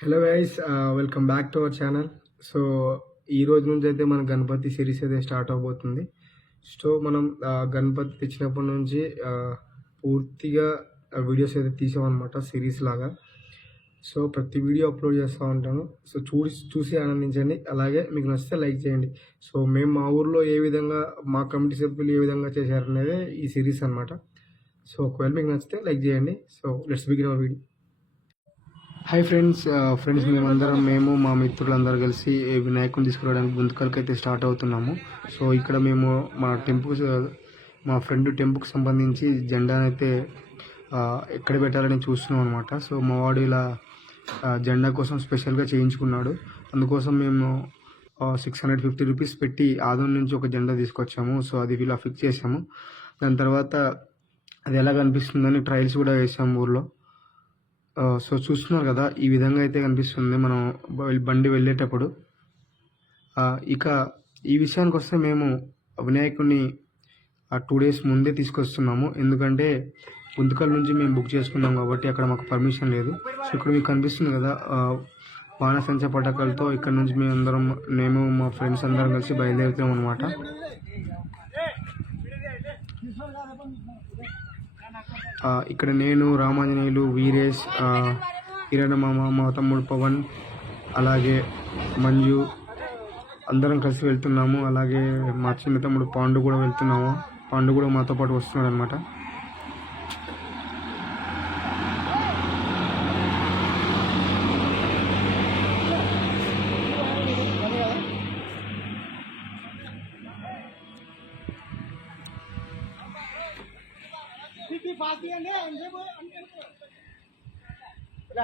Hello guys welcome back to our channel so ఈ రోజు నుంచి అయితే మన గణపతి సిరీస్ అయితే స్టార్ట్ అవబోతుంది. సో మనం uh, గణపతి తెచ్చినప్పటి నుంచి uh, పూర్తిగా uh, వీడియోస్ అయితే తీసామన్నమాట సిరీస్ లాగా. సో ప్రతి వీడియో అప్లోడ్ చేస్తూ ఉంటాను. సో చూసి చూసి ఆనందించండి. అలాగే మీకు నచ్చితే లైక్ చేయండి. సో మేము మా ఊర్లో ఏ విధంగా మా కమిటీ సభ్యులు ఏ విధంగా చేశారనేది ఈ సిరీస్ అన్నమాట. సో ఒకవేళ మీకు నచ్చితే లైక్ చేయండి. So let's begin our video hi friends friends మేమందరం మేము మా మిత్రులందరూ కలిసి వినాయకుని తీసుకురావడానికి గుంతకల్కి అయితే స్టార్ట్ అవుతున్నాము. సో ఇక్కడ మేము మా టెంపుల్ uh, మా ఫ్రెండ్ టెంపుల్కి సంబంధించి జెండాను అయితే uh, ఎక్కడ పెట్టాలని చూస్తున్నాం అనమాట సో మా వాడు ఇలా uh, జెండా కోసం స్పెషల్గా చేయించుకున్నాడు. అందుకోసం మేము సిక్స్ హండ్రెడ్ ఫిఫ్టీ రూపీస్ పెట్టి ఆదం నుంచి ఒక జెండా తీసుకొచ్చాము. సో అది ఇలా ఫిక్స్ చేసాము దాని తర్వాత అది ఎలా కనిపిస్తుందని ట్రయల్స్ కూడా వేసాము ఊర్లో. సో చూస్తున్నారు కదా ఈ విధంగా అయితే కనిపిస్తుంది మనం బండి వెళ్ళేటప్పుడు. ఇక ఈ విషయానికి వస్తే మేము వినాయకుడిని ఆ టూ డేస్ ముందే తీసుకొస్తున్నాము. ఎందుకంటే గుంతకల్ నుంచి మేము బుక్ చేసుకున్నాం కాబట్టి అక్కడ మాకు పర్మిషన్ లేదు. సో ఇక్కడ మీకు కనిపిస్తుంది కదా బాణసంచ పటాకాలతో ఇక్కడ నుంచి మేము అందరం మేము మా ఫ్రెండ్స్ అందరం కలిసి బయలుదేరుతాం అనమాట ఇక్కడ నేను రామాంజనేయులు వీరేష్ ఆ, కిరణ్ మామ మా తమ్ముడు పవన్ అలాగే మంజు అందరం కలిసి వెళ్తున్నాము. అలాగే మా చిన్న తమ్ముడు పాండు కూడా వెళ్తున్నాము. పాండు కూడా మాతో పాటు వస్తున్నాడు అనమాట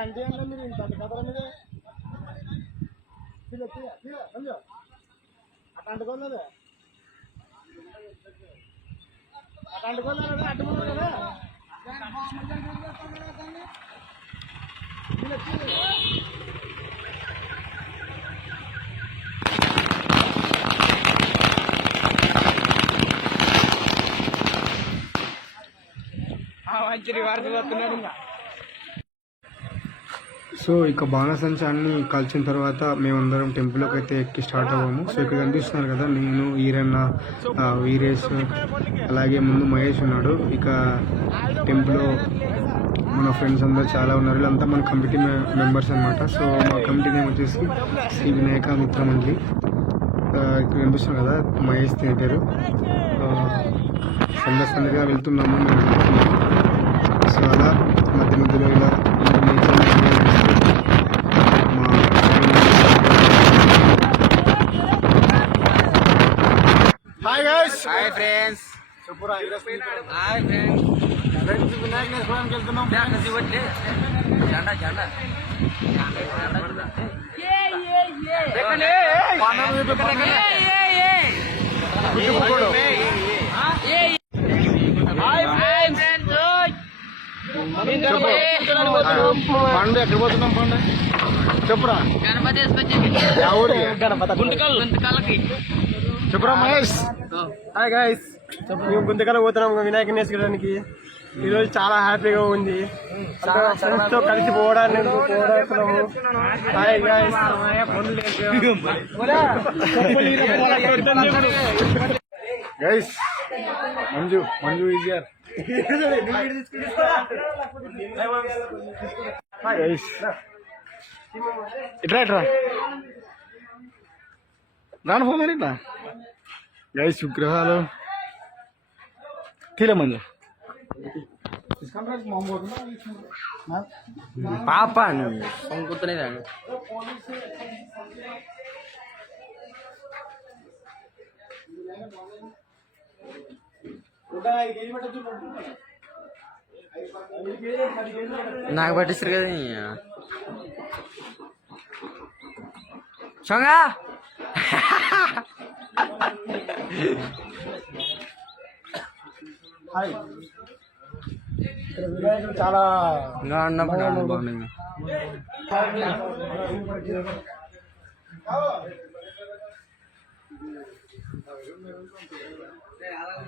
అంటే మీరు ఇంత కథల మీద. అట్లా అంటుకోలేదు అట్లా అంటుకోలేదు అడ్డుకున్నారు కదా వీళ్ళు వచ్చి సో ఇక బాణసంచాన్ని కాల్చిన తర్వాత మేమందరం టెంపుల్లోకి అయితే ఎక్కి స్టార్ట్ అవ్వము. సో ఇక్కడ కనిపిస్తున్నారు కదా నేను ఈరన్న వీరేష్ అలాగే ముందు మహేష్ ఉన్నాడు. ఇక టెంపుల్లో మన ఫ్రెండ్స్ అందరూ చాలా ఉన్నారు. వీళ్ళంతా మన కమిటీ మెంబర్స్ అనమాట సో మా కమిటీ నేమ్ వచ్చేసి శ్రీ వినాయక మిత్రమండ్రి ఇక్కడ కనిపిస్తున్నారు కదా మహేష్ దీని పేరు. సందడి సందడిగా వెళ్తున్నాము మేము. సో అలా మధ్య మధ్యలో ఇలా హాయ్ గైస్ హాయ్ ఫ్రెండ్స్ చెప్పురా హాయ్ ఫ్రెండ్స్ ఫ్రెండ్స్ వినాయక నేర్చుకోవడానికి వెళ్తున్నాం. జెండా జెండా. చెప్పురా గణపతి యా ఊరికి గుంటకల్ గుంటకల్కి చెప్పురా మహేష్? హాయ్ గైస్ మేము గుంతకల పోతున్నాం వినాయక నేర్చుకోవడానికి ఈ రోజు చాలా హ్యాపీగా ఉంది. ఫ్రెండ్స్తో కలిసి పోవడానికి పోవడానికి hi guys guys Manju Manju easier guys ఇట్రా ఇట్రా రాను ఫోన్ మరి ఇట్లా గైస్ విగ్రహాలు తీలే మంజు పాప సంకుతున్నాయి నాకు పట్టిస్తారు కదా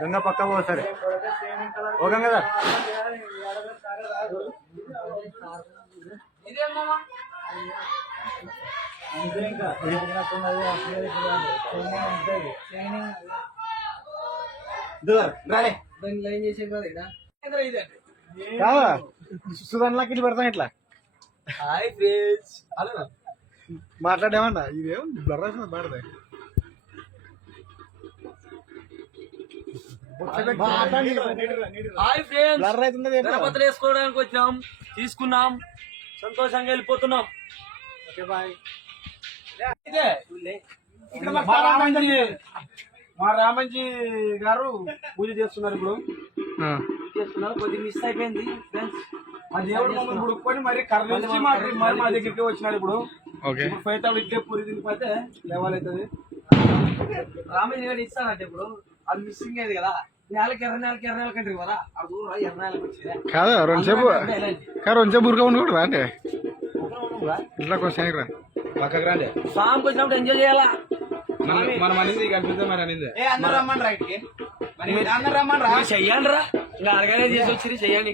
గంగ పక్క పో సరే ఓ గంగ కావా సుధన్ లాకి పెడతాం ఇట్లా హాయ్ ఫ్రెండ్స్ మాట్లాడేమన్నా ఇదేం బ్లర్ మాట్లాడదా హాయ్ గణపతులు వేసుకోవడానికి వచ్చాం తీసుకున్నాం సంతోషంగా వెళ్ళిపోతున్నాం. ఇక్కడ మా రామంజీ. మా రామంజీ గారు పూజ చేస్తున్నారు ఇప్పుడు. చేస్తున్నారు. కొద్దిగా మిస్ అయిపోయింది ఫ్రెండ్స్ మా దేవుడు మమ్మల్ని ముడుక్కొని మరి కర్రించి మా మరి మా దగ్గరికి వచ్చినాడు ఇప్పుడు. ఓకే. ఇప్పుడు ఫైతాలు ఇట్టే పూరి తినిపోతే లేవాలి అవుతుంది రామయ్య గారు ఇస్తానంటే ఇప్పుడు. అది మిస్సింగ్ అయ్యేది కదా. నెలకి ఎర్ర నెలకి ఎర్ర నెలకి అంటారు కదా. అది ఊరు ఎర్ర నెలకి వచ్చేది. కాదా రెండుసేపు కాదు రెండుసేపు ఊరుగా ఉండకూడదు అంటే. ఇట్లా కొంచెం రా. పక్కకు రాండి. స్వామికి వచ్చినప్పుడు ఎంజాయ్ చేయాలా? మనం అనేది కనిపిస్తే మరి అనేది? మీరు చెయ్యండి రా. ఇంకా చేసి వచ్చి చెయ్యండి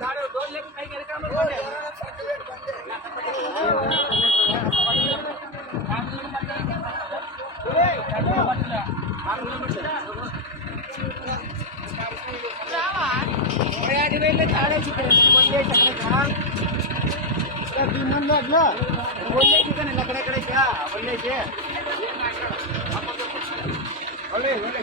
ದಾಡು ದೊಡ್ಡ ಲೆಕ್ಕ ಕೈಗೆ ಕಮಲ್ ಬಂದೆ ಇಲ್ಲ ಒಳ್ಳೆ ಇದೆ ನನ್ನ ಕಡೆ ಕಡೆ ಇದೆಯಾ ಒಳ್ಳೆ ಇದೆ ಒಳ್ಳೆ ಒಳ್ಳೆ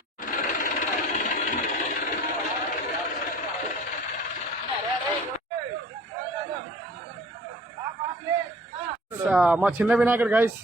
మా చిన్న వినాయకుడు గైస్